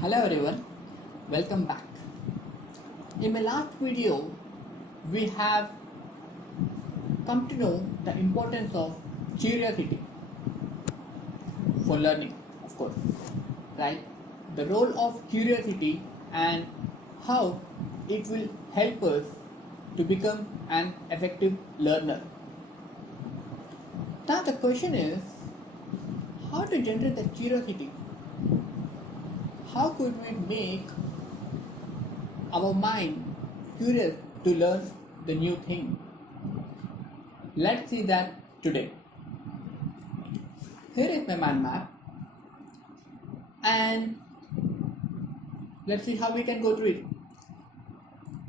Hello everyone, welcome back. In my last video, we have come to know the importance of curiosity for learning, of course, right? The role of curiosity and how it will help us to become an effective learner. Now, the question is how to generate the curiosity? How could we make our mind curious to learn the new thing? Let's see that today. Here is my mind map, and let's see how we can go through it.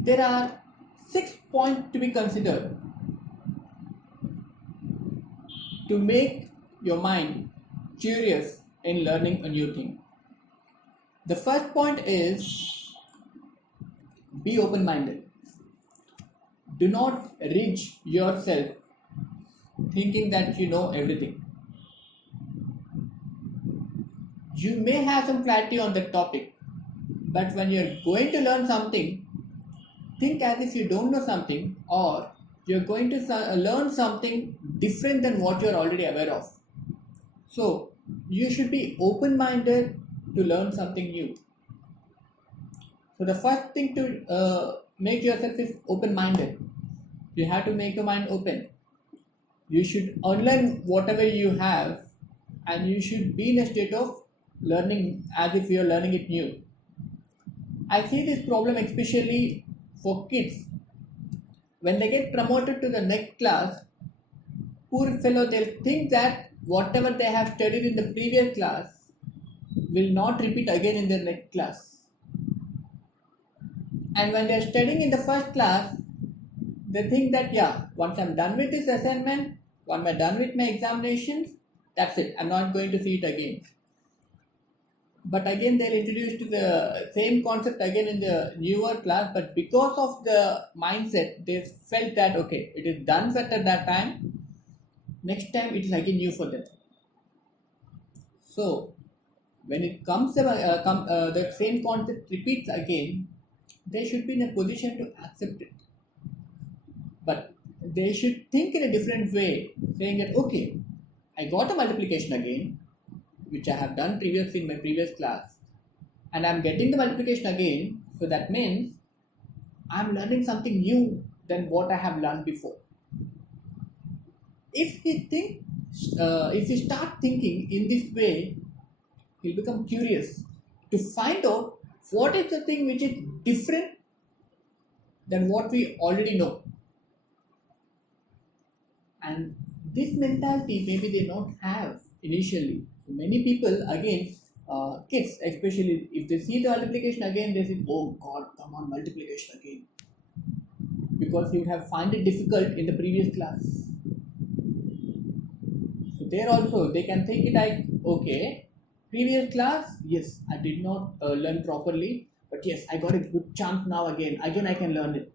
There are 6 points to be considered to make your mind curious in learning a new thing. The first point is be open minded. Do not rig yourself thinking that you know everything. You may have some clarity on the topic, but when you're going to learn something, think as if you don't know something or you're going to learn something different than what you're already aware of. So, you should be open minded to learn something new. So, the first thing to make yourself is open minded. You have to make your mind open. You should unlearn whatever you have and you should be in a state of learning as if you're learning it new. I see this problem especially for kids. When they get promoted to the next class, poor fellow, they'll think that whatever they have studied in the previous class will not repeat again in the next class. And when they're studying in the first class, they think that, yeah, once I'm done with this assignment, once I'm done with my examinations, that's it. I'm not going to see it again. But again, they'll introduce to the same concept again in the newer class. But because of the mindset, they felt that, okay, it is done at that time. Next time, it is again new for them. So, when it comes, the same concept repeats again, they should be in a position to accept it. But they should think in a different way, saying that, okay, I got a multiplication again, which I have done previously in my previous class, and I'm getting the multiplication again, so that means I'm learning something new than what I have learned before. If we start thinking in this way, we'll become curious to find out what is the thing which is different than what we already know. And this mentality maybe they don't have initially. Many people, again, kids especially, if they see the multiplication again, they say, oh God, come on, multiplication again. Because he would have found it difficult in the previous class. So there also, they can think it like, okay, previous class, yes, I did not learn properly, but yes, I got a good chance now again I can learn it.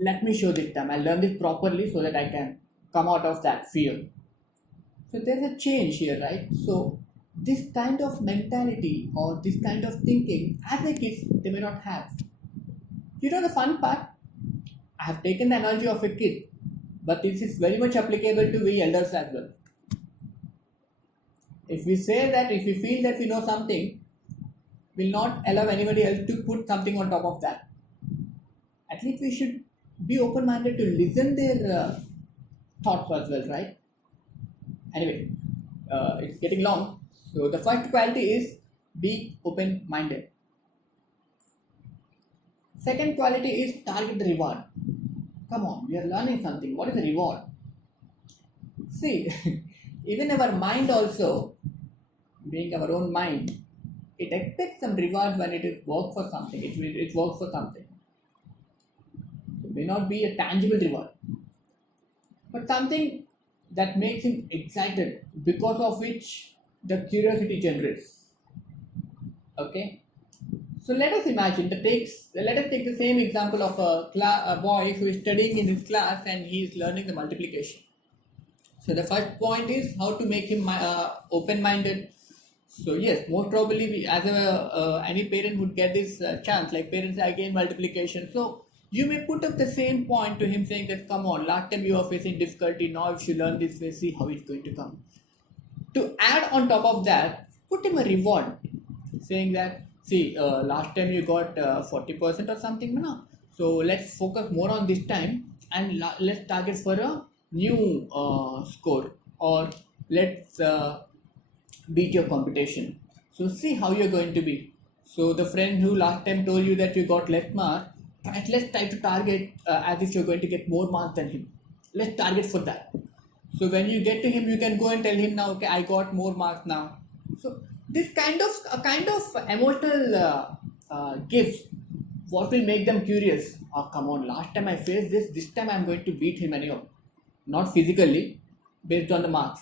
Let me show this time, I'll learn this properly so that I can come out of that fear. So there's a change here, right? So this kind of mentality or this kind of thinking as a kid they may not have. You know the fun part? I have taken the analogy of a kid, but this is very much applicable to we elders as well. If we say that if we feel that we know something, we'll not allow anybody else to put something on top of that. At least we should be open-minded to listen their thoughts as well, right? Anyway, it's getting long. So the first quality is be open-minded. Second quality is target the reward. Come on, we are learning something. What is the reward? See, even our mind also, being our own mind, it expects some reward when it is work for something. It works for something. It may not be a tangible reward, but something that makes him excited, because of which the curiosity generates. Okay, so let us imagine let us take the same example of a boy who is studying in his class and he is learning the multiplication. So the first point is how to make him open-minded. So yes, most probably we, as a any parent would get this chance. Like parents are again multiplication. So you may put up the same point to him, saying that come on, last time you were facing difficulty. Now if you learn this way, see how it's going to come. To add on top of that, put him a reward, saying that see last time you got 40% or something, no? So let's focus more on this time and let's target for a new score, or let's beat your competition. So see how you're going to be. So the friend who last time told you that you got less mark, let's try to target as if you're going to get more marks than him. Let's target for that. So when you get to him, you can go and tell him now, okay, I got more marks now. So this kind of emotional gifts, what will make them curious? Oh, come on, last time I faced this, this time I'm going to beat him anyhow. Not physically, based on the marks.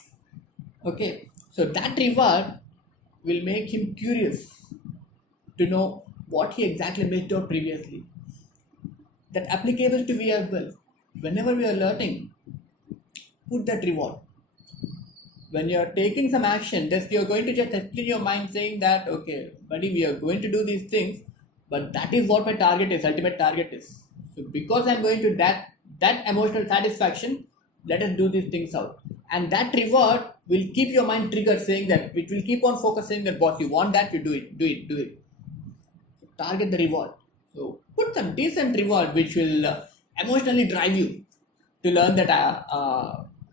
Okay, so that reward will make him curious to know what he exactly missed out previously. That applicable to we as well. Whenever we are learning, put that reward. When you are taking some action, just you're going to just explain your mind saying that okay, buddy, we are going to do these things, but that is what my target is, ultimate target is. So because I'm going to that emotional satisfaction, let us do these things out. And that reward will keep your mind triggered, saying that it will keep on focusing that boss, you want that, you do it, do it, do it. So target the reward. So put some decent reward which will emotionally drive you to learn that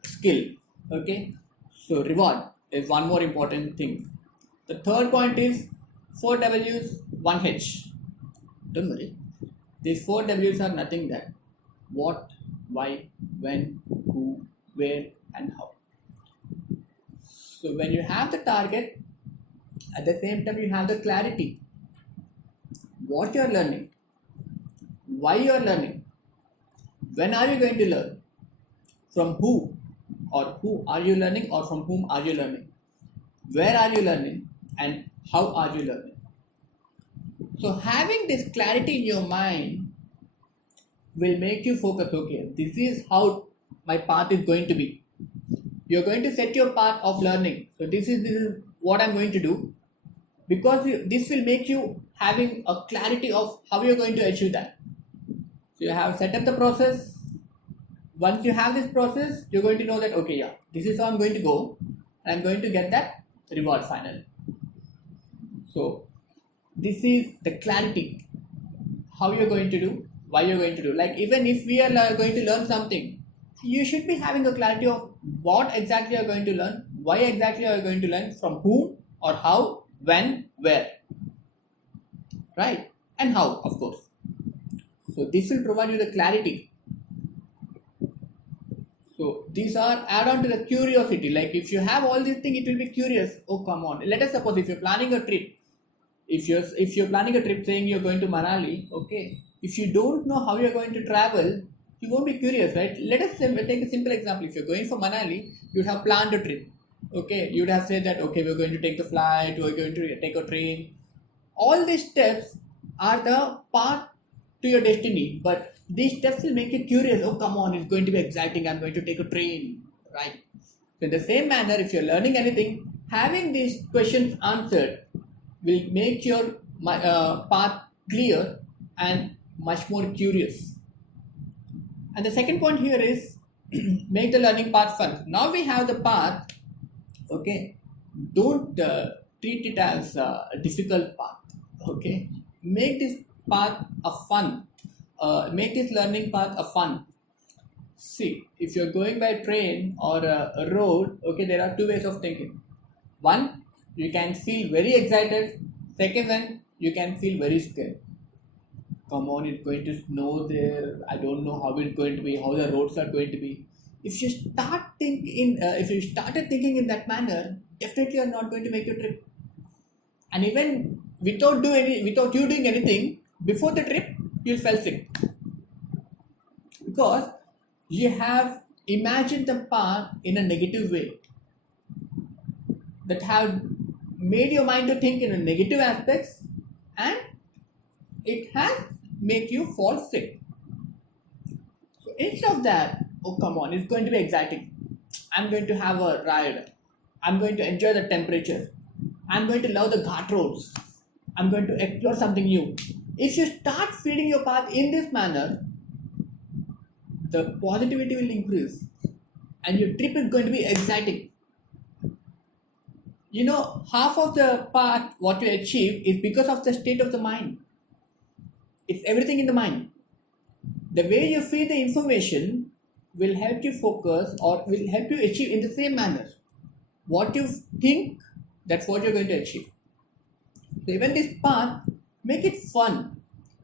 skill. Okay, so reward is one more important thing. The third point is 4W's 1H. Don't worry, these 4W's are nothing that what, why, when, who, where, and how. So when you have the target, at the same time you have the clarity. What you are learning, why you are learning, when are you going to learn, from who, or who are you learning, or from whom are you learning, where are you learning, and how are you learning. So having this clarity in your mind will make you focus, okay, this is how my path is going to be. You're going to set your path of learning. So this is what I'm going to do, because this will make you having a clarity of how you're going to achieve that. So you have set up the process. Once you have this process, you're going to know that okay, yeah, this is how I'm going to go, and I'm going to get that reward finally. So this is the clarity, how you're going to do, why you're going to do. Like even if we are going to learn something, you should be having a clarity of what exactly you're going to learn, why exactly you're going to learn, from whom or how, when, where, right, and how, of course. So this will provide you the clarity. So these are add on to the curiosity. Like if you have all these things, it will be curious. Oh come on. Let us suppose if you're planning a trip, if you're planning a trip saying you're going to Manali, okay. If you don't know how you're going to travel, you won't be curious, right? Let us take a simple example. If you're going for Manali, you'd have planned a trip. Okay, you'd have said that okay, we're going to take the flight, we're going to take a train. All these steps are the path to your destiny, but these steps will make you curious. Oh, come on, it's going to be exciting. I'm going to take a train, right? So, in the same manner, if you're learning anything, having these questions answered will make your path clear and much more curious. And the second point here is make the learning path fun. Now we have the path, okay? Don't treat it as a difficult path, okay? Make this path a fun. Make this learning path a fun. See, if you're going by train or a road, okay, there are two ways of thinking. One, you can feel very excited. Second one, you can feel very scared. Come on, it's going to snow there. I don't know how it's going to be, how the roads are going to be. If you if you started thinking in that manner, definitely you're not going to make your trip. And even without you doing anything before the trip, you'll feel sick because you have imagined the path in a negative way, that have made your mind to think in a negative aspects, and it has made you fall sick. So instead of that, oh come on, it's going to be exciting. I'm going to have a ride. I'm going to enjoy the temperature. I'm going to love the ghat roads. I'm going to explore something new. If you start feeding your path in this manner, the positivity will increase and your trip is going to be exciting. You know, half of the path what you achieve is because of the state of the mind. It's everything in the mind. The way you feed the information will help you focus or will help you achieve in the same manner. What you think, that's what you're going to achieve. So even this path, make it fun.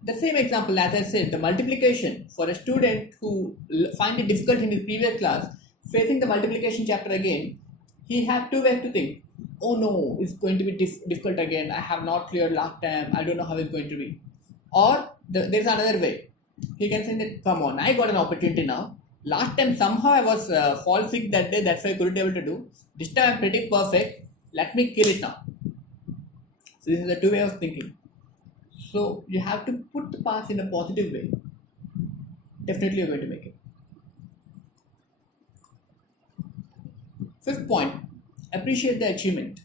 The same example as I said, the multiplication for a student who find it difficult in his previous class, facing the multiplication chapter again, he had two ways to think. Oh no, it's going to be difficult again. I have not cleared last time. I don't know how it's going to be. Or there's another way. He can say that, come on, I got an opportunity now. Last time somehow I was fall sick that day, that's why I couldn't be able to do. This time I'm pretty perfect. Let me kill it now. So this is the two way of thinking. So you have to put the past in a positive way. Definitely you're going to make it. Fifth point, appreciate the achievement.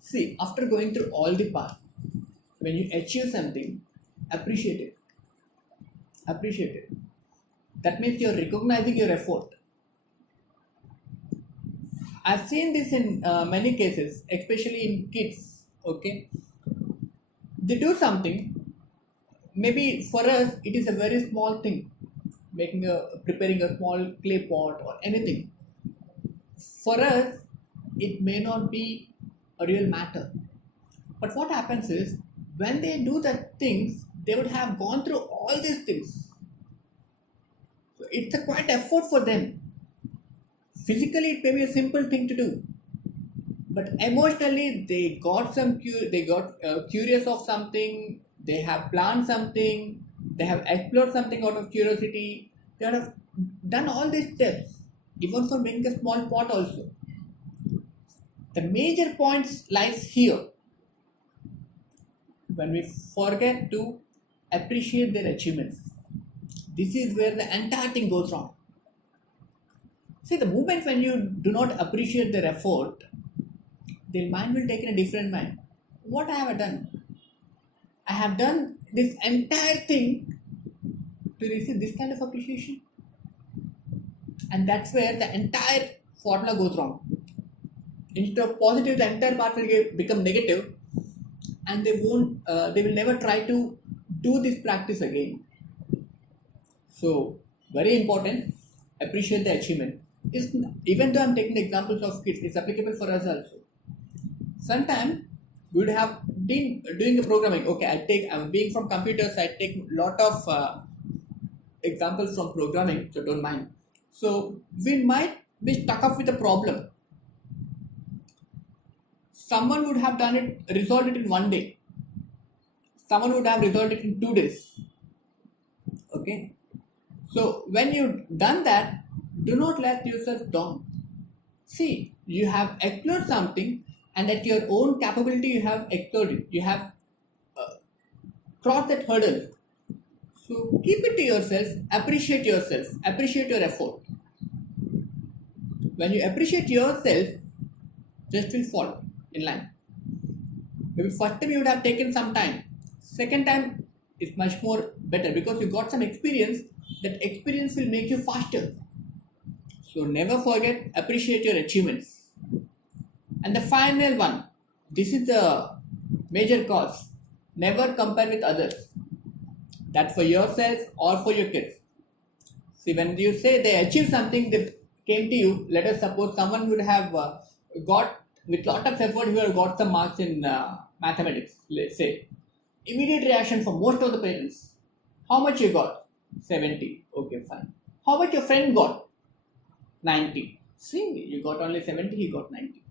See, after going through all the path, when you achieve something, appreciate it. Appreciate it. That means you're recognizing your effort. I've seen this in many cases, especially in kids. Okay, they do something. Maybe for us, it is a very small thing, preparing a small clay pot or anything. For us, it may not be a real matter. But what happens is, when they do the things, they would have gone through all these things. So it's a quite effort for them. Physically, it may be a simple thing to do, but emotionally, they got curious of something. They have planned something. They have explored something out of curiosity. They have done all these steps, even for making a small pot also. The major points lies here. When we forget to appreciate their achievements, this is where the entire thing goes wrong. See, the moment when you do not appreciate their effort, their mind will take in a different mind. What I have done? I have done this entire thing to receive this kind of appreciation. And that's where the entire formula goes wrong. Instead of positive, the entire part will become negative, and they will never try to do this practice again. So, very important, appreciate the achievement. Even though I'm taking the examples of kids, it's applicable for us also. Sometimes we would have been doing the programming. Okay, I'm being from computers, I take a lot of examples from programming, so don't mind. So we might be stuck up with a problem. Someone would have resolved it in one day. Someone would have resolved it in 2 days. Okay. So when you've done that, do not let yourself down. See, you have explored something, and at your own capability, you have explored it. You have crossed that hurdle. So keep it to yourself, appreciate your effort. When you appreciate yourself, just will fall in line. Maybe first time you would have taken some time. Second time is much more better because you got some experience. That experience will make you faster. So never forget, appreciate your achievements. And the final one, this is the major cause. Never compare with others. That's for yourself or for your kids. See, when you say they achieved something, they came to you, let us suppose someone would have got, with lot of effort, who have got some marks in mathematics, let's say. Immediate reaction from most of the parents. How much you got? 70. Okay, fine. How much your friend got? 90. See, you got only 70, he got 90.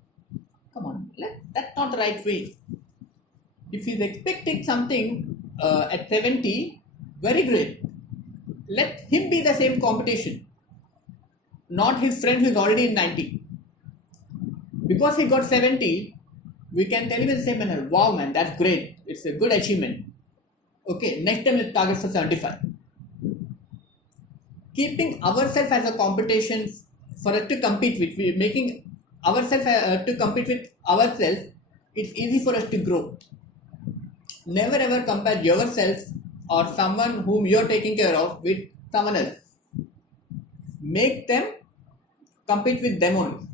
Come on, that's not the right way. If he's expecting something at 70, very great. Let him be the same competition, not his friend who is already in 90. Because he got 70, we can tell him in the same manner, wow man, that's great. It's a good achievement. Okay, next time let's target for 75. Keeping ourselves as a competition for us to compete with, we're making ourselves to compete with ourselves, it's easy for us to grow. Never ever compare yourself or someone whom you're taking care of with someone else. Make them compete with them only,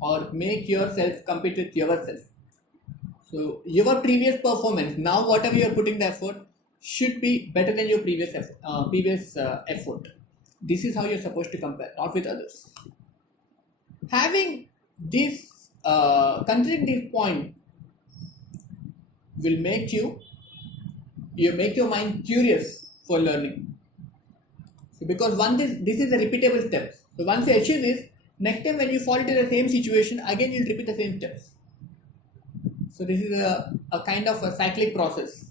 or make yourself compete with yourself. So your previous performance, now whatever you're putting the effort, should be better than your previous effort. This is how you're supposed to compare, not with others. Having this, considering this point, will make your mind curious for learning. So because this is a repeatable step. So once you achieve this, next time when you fall into the same situation, again you'll repeat the same steps. So this is a kind of a cyclic process.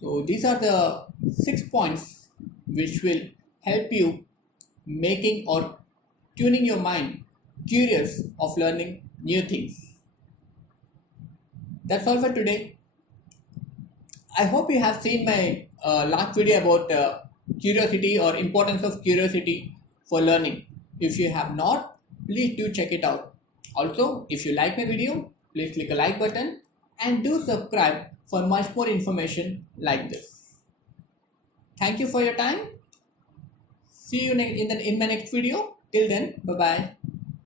So these are the 6 points which will help you making or tuning your mind curious of learning new things. That's all for today. I hope you have seen my last video about curiosity or importance of curiosity for learning. If you have not, please do check it out. Also, if you like my video, please click a like button and do subscribe for much more information like this. Thank you for your time. See you in my next video. Till then, bye bye.